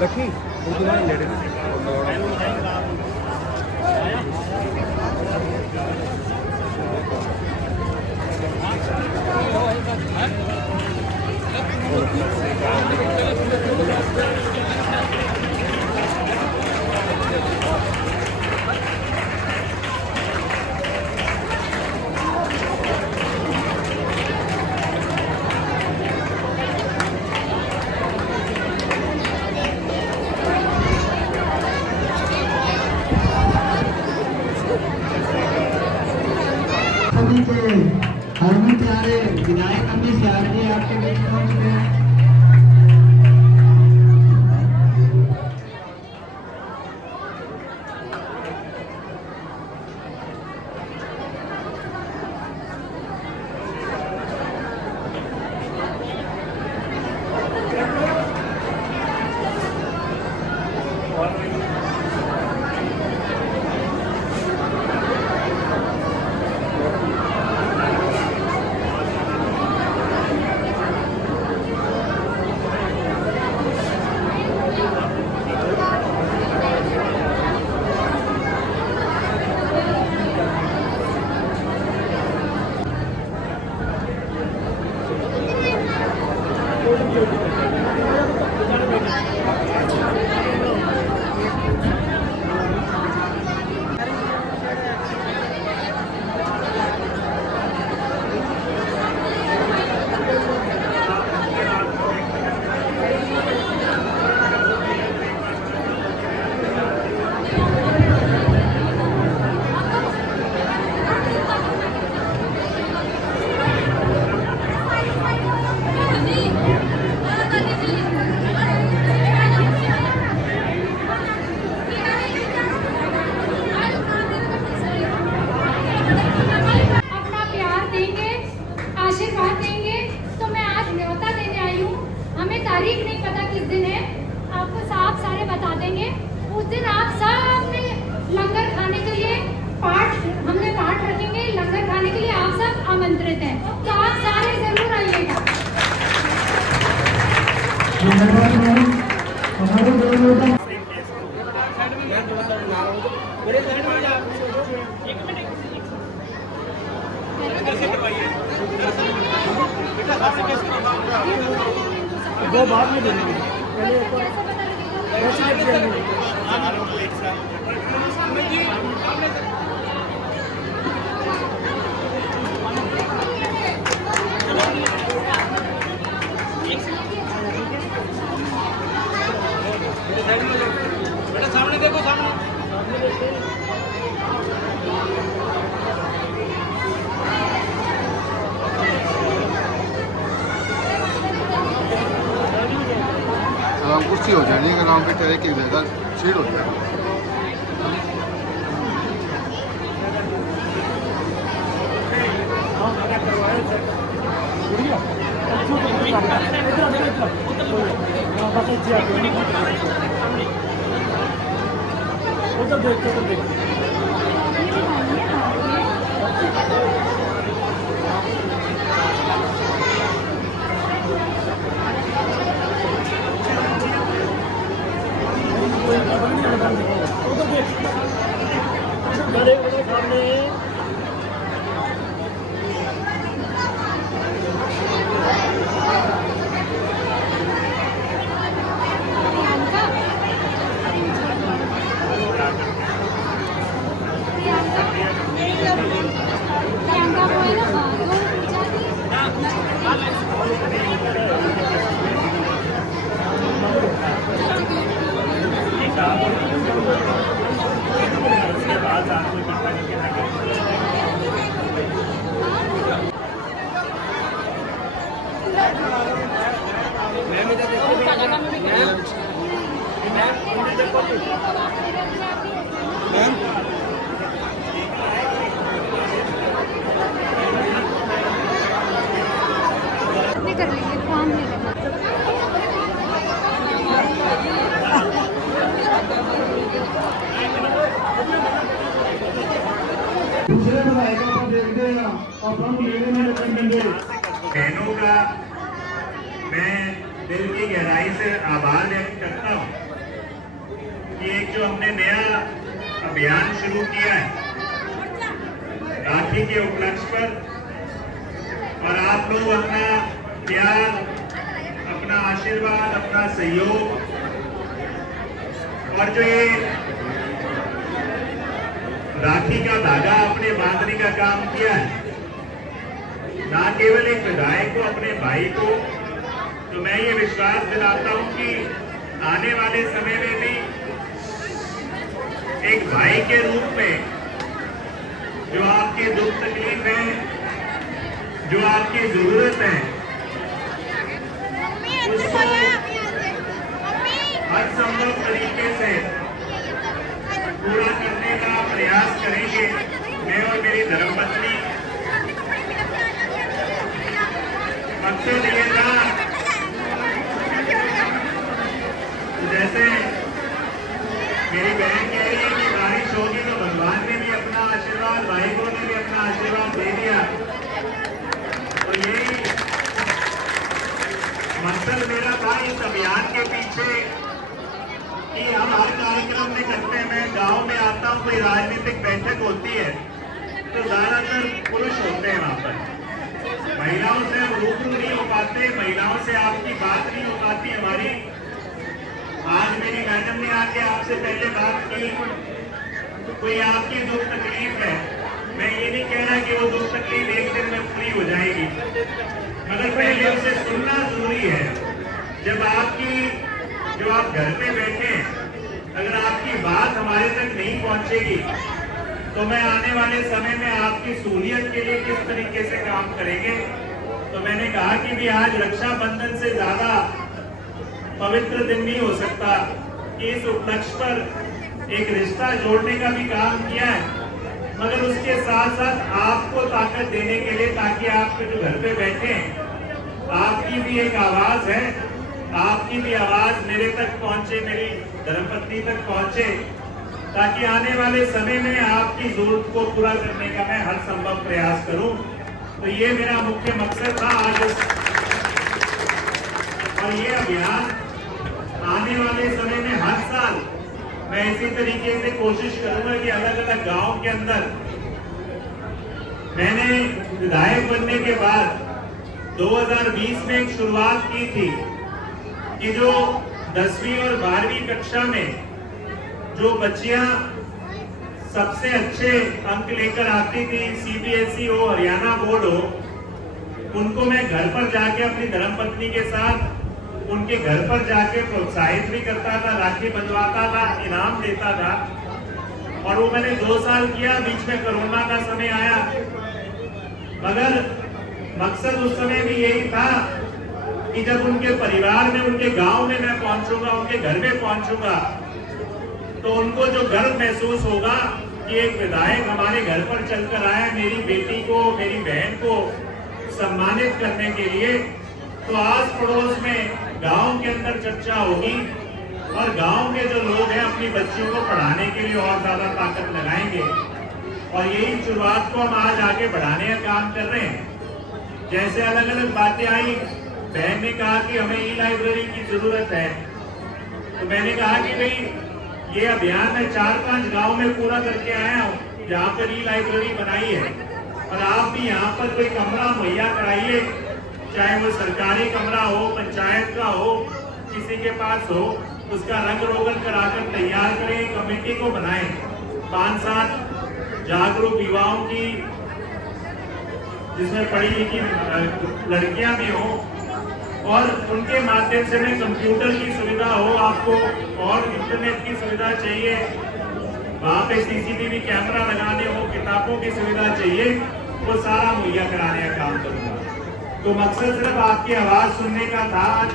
Lucky सभी के हरमन प्यारे विधायक अमित शाह जी आपके बीच पहुंच गए हैं। अपना प्यार देंगे, आशीर्वाद देंगे। तो मैं आज न्योता देने आई हूँ। हमें तारीख नहीं पता किस दिन है, आपको साफ सारे बता देंगे। उस दिन आप सब ने लंगर खाने के लिए हमने पाठ रखेंगे। लंगर खाने के लिए आप सब आमंत्रित हैं, तो आप सारे जरूर आइएगा। वो बाद में देंगे बेटा सामने देखो सामने कुर्सी हो जानी है आराम पे एक जगह सीट हो जाए। उधर देखते उधर देखते सामने दूसरे विधायकों को देखते हैं और प्रमुख लेने में बनेंगे। बहनों का मैं दिल की गहराई से आभार व्यक्त करता हूँ कि एक जो हमने नया अभियान शुरू किया है राखी के उपलक्ष्य पर, और आप लोग अपना प्यार, अपना आशीर्वाद, अपना सहयोग और जो ये राखी का धागा अपने बांधने का काम किया है, ना केवल एक विधायक को, अपने भाई को, तो मैं ये विश्वास दिलाता हूं कि आने वाले समय में भी एक भाई के रूप में जो आपकी दुख तकलीफ है, जो आपकी जरूरत है, उसको हर संभव तरीके से पूरा करने का प्रयास करेंगे। मैं और मेरी धर्मपत्नी, मकसद ये था जैसे मेरी बहन कह रही है कि बारिश होगी, तो भगवान ने भी अपना आशीर्वाद, भाइयों ने भी अपना आशीर्वाद दे दिया। तो यही मकसद मेरा था इस अभियान के पीछे कि हम हर कार्यक्रम में करते हैं। मैं गांव में आता हूं, कोई राजनीतिक बैठक होती है तो ज्यादातर पुरुष होते हैं वहां पर, महिलाओं से हम रूबरू नहीं हो पाते, महिलाओं से आपकी बात नहीं हो पाती हमारी। आज मेरी मैडम ने आके आपसे पहले बात की, कोई आपकी दुख तकलीफ है, मैं ये नहीं कह रहा कि वो दुख तकलीफ एक दिन में पूरी हो जाएगी, मगर पहले उसे सुनना जरूरी है। जब आपकी जो आप घर पे बैठे, अगर आपकी बात हमारे तक नहीं पहुंचेगी तो मैं आने वाले समय में आपकी सहूलियत के लिए किस तरीके से काम करेंगे। तो मैंने कहा कि भी आज रक्षाबंधन से ज्यादा पवित्र दिन नहीं हो सकता कि इस उपलक्ष्य पर एक रिश्ता जोड़ने का भी काम किया है, मगर उसके साथ साथ आपको ताकत देने के लिए, ताकि आपके जो घर पे बैठे हैं आपकी भी एक आवाज है, आपकी भी आवाज मेरे तक पहुंचे, मेरी धर्मपत्नी तक पहुंचे, ताकि आने वाले समय में आपकी जरूरत को पूरा करने का मैं हर संभव प्रयास करूं। तो ये मेरा मुख्य मकसद था आज। और ये अभियान आने वाले समय में हर साल मैं इसी तरीके से कोशिश करूंगा कि अलग अलग गांव के अंदर, मैंने विधायक बनने के बाद 2020 में एक शुरुआत की थी कि जो 10वीं और 12वीं कक्षा में जो बच्चियां सबसे अच्छे अंक लेकर आती थी, सीबीएसई हो, हरियाणा बोर्ड हो, उनको मैं घर पर जाके अपनी धर्मपत्नी के साथ उनके घर पर जाके प्रोत्साहित भी करता था, राखी बंधवाता था, इनाम देता था। और वो मैंने 2 साल किया, बीच में कोरोना का समय आया, मगर मकसद उस समय भी यही था कि जब उनके परिवार में, उनके गांव में मैं पहुंचूंगा, उनके घर में पहुंचूंगा, तो उनको जो गर्व महसूस होगा कि एक विधायक हमारे घर पर चलकर आया मेरी बेटी को, मेरी बहन को सम्मानित करने के लिए। तो आस पड़ोस में गांव के अंदर चर्चा होगी और गांव के जो लोग हैं अपनी बच्चियों को पढ़ाने के लिए और ज्यादा ताकत लगाएंगे। और यही शुरुआत को हम आज आगे बढ़ाने का काम कर रहे हैं। जैसे अलग अलग बातें आई, बहन ने कहा कि हमें ई लाइब्रेरी की जरूरत है, तो मैंने कहा कि भाई ये अभियान मैं 4-5 गांव में पूरा करके आया हूँ जहाँ पर ई लाइब्रेरी बनाई है, और आप भी यहाँ पर कोई कमरा मुहैया कराइए, चाहे वो सरकारी कमरा हो, पंचायत का हो, किसी के पास हो, उसका रंग रोगन कराकर तैयार करें, कमेटी को बनाएं, 5-7 जागरूक युवाओं की, जिसमें पढ़ी लिखी लड़कियां भी हो, और उनके माध्यम से में कंप्यूटर की सुविधा हो आपको, और इंटरनेट की सुविधा चाहिए, वहाँ पे सीसीटीवी कैमरा लगाने हो, किताबों की सुविधा चाहिए, वो सारा मुहैया कराने का काम करूंगा। तो मकसद सिर्फ आपकी आवाज सुनने का था आज।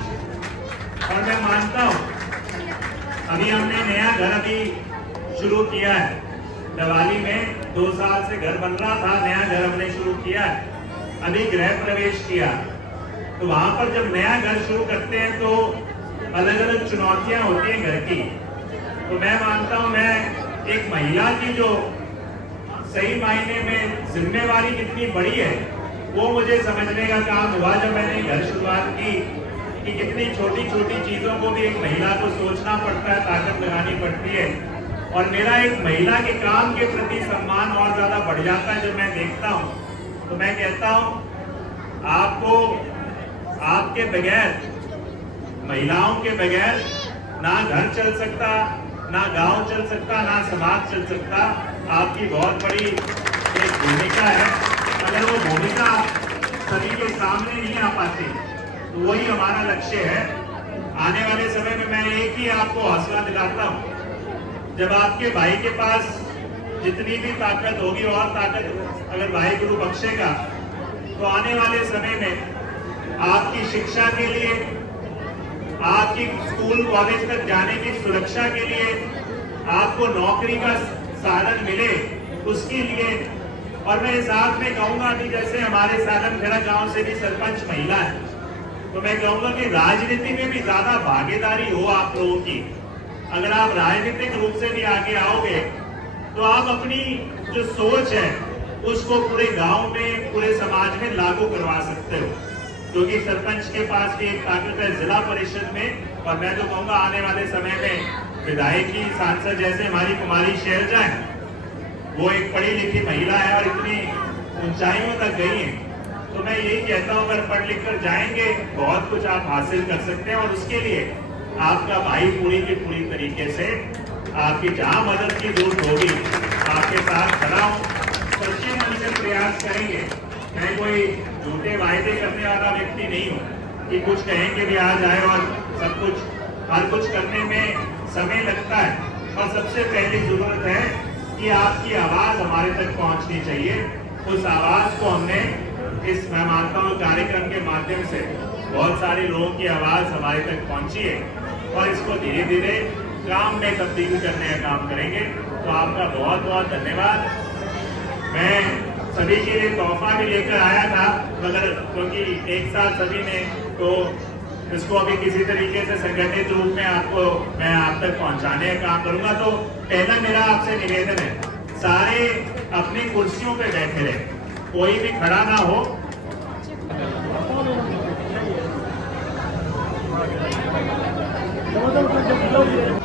और मैं मानता हूँ अभी हमने नया घर अभी शुरू किया है, दिवाली में 2 साल से घर बन रहा था, नया घर हमने शुरू किया है, अभी गृह प्रवेश किया। तो वहां पर जब नया घर शुरू करते हैं तो अलग अलग चुनौतियां होती हैं घर की। तो मैं मानता हूं, मैं एक महिला की जो सही मायने में जिम्मेवारी कितनी बड़ी है वो मुझे समझने का काम हुआ जब मैंने घर शुरुआत की कि कितनी छोटी छोटी चीजों को भी एक महिला को सोचना पड़ता है, ताकत लगानी पड़ती है। और मेरा एक महिला के काम के प्रति सम्मान और ज्यादा बढ़ जाता है जब मैं देखता हूँ। तो मैं कहता हूँ आपको आपके बगैर, महिलाओं के बगैर ना घर चल सकता, ना गांव चल सकता, ना समाज चल सकता। आपकी बहुत बड़ी एक भूमिका है। अगर वो भूमिका सभी के सामने नहीं आ पाती तो वही हमारा लक्ष्य है। आने वाले समय में मैं एक ही आपको हौसला दिलाता हूँ, जब आपके भाई के पास जितनी भी ताकत होगी और ताकत अगर भाई गुरु बख्शेगा तो आने वाले समय में आपकी शिक्षा के लिए, आपकी स्कूल कॉलेज तक जाने की सुरक्षा के लिए, आपको नौकरी का साधन मिले उसके लिए। और मैं साथ में कहूंगा कि जैसे हमारे सालमखेड़ा गांव से भी सरपंच महिला है, तो मैं कहूंगा कि राजनीति में भी ज्यादा भागीदारी हो आप लोगों की। अगर आप राजनीतिक रूप से भी आगे आओगे तो आप अपनी जो सोच है उसको पूरे गांव में, पूरे समाज में लागू करवा सकते हो, क्योंकि सरपंच के पास भी एक ताकत है जिला परिषद में। और मैं तो कहूंगा आने वाले समय में विधायकी, सांसद जैसे हमारी कुमारी शैलजा है, वो एक पढ़ी लिखी महिला है और इतनी ऊंचाइयों तक गई है। तो मैं यही कहता हूँ अगर पढ़ लिख कर जाएंगे बहुत कुछ आप हासिल कर सकते हैं। और उसके लिए आपका भाई पूरी की पूरी तरीके से आपकी जहां मदद की जरूरत होगी आपके साथ खड़ा हूँ। सच्चे मन से प्रयास करेंगे। मैं कोई झूठे वायदे करने वाला व्यक्ति नहीं हूँ कि कुछ कहेंगे भी आ जाए और सब कुछ, हर कुछ करने में समय लगता है। और सबसे पहली जरूरत है कि आपकी आवाज हमारे तक पहुंचनी चाहिए। उस आवाज को हमने इस, मैं मानता हूँ, कार्यक्रम के माध्यम से बहुत सारे लोगों की आवाज हमारे तक पहुंची है और इसको धीरे धीरे काम में तब्दील करने का काम करेंगे। तो आपका बहुत बहुत धन्यवाद। मैं सभी के लिए तोहफा भी लेकर आया था, मगर क्योंकि एक साथ सभी ने, तो इसको अभी किसी तरीके से संगठित रूप में आपको मैं आप तक पहुंचाने का काम करूंगा। तो पहला मेरा आपसे निवेदन है, सारे अपनी कुर्सियों पे बैठे रहे, कोई भी खड़ा ना हो। जबरदस्त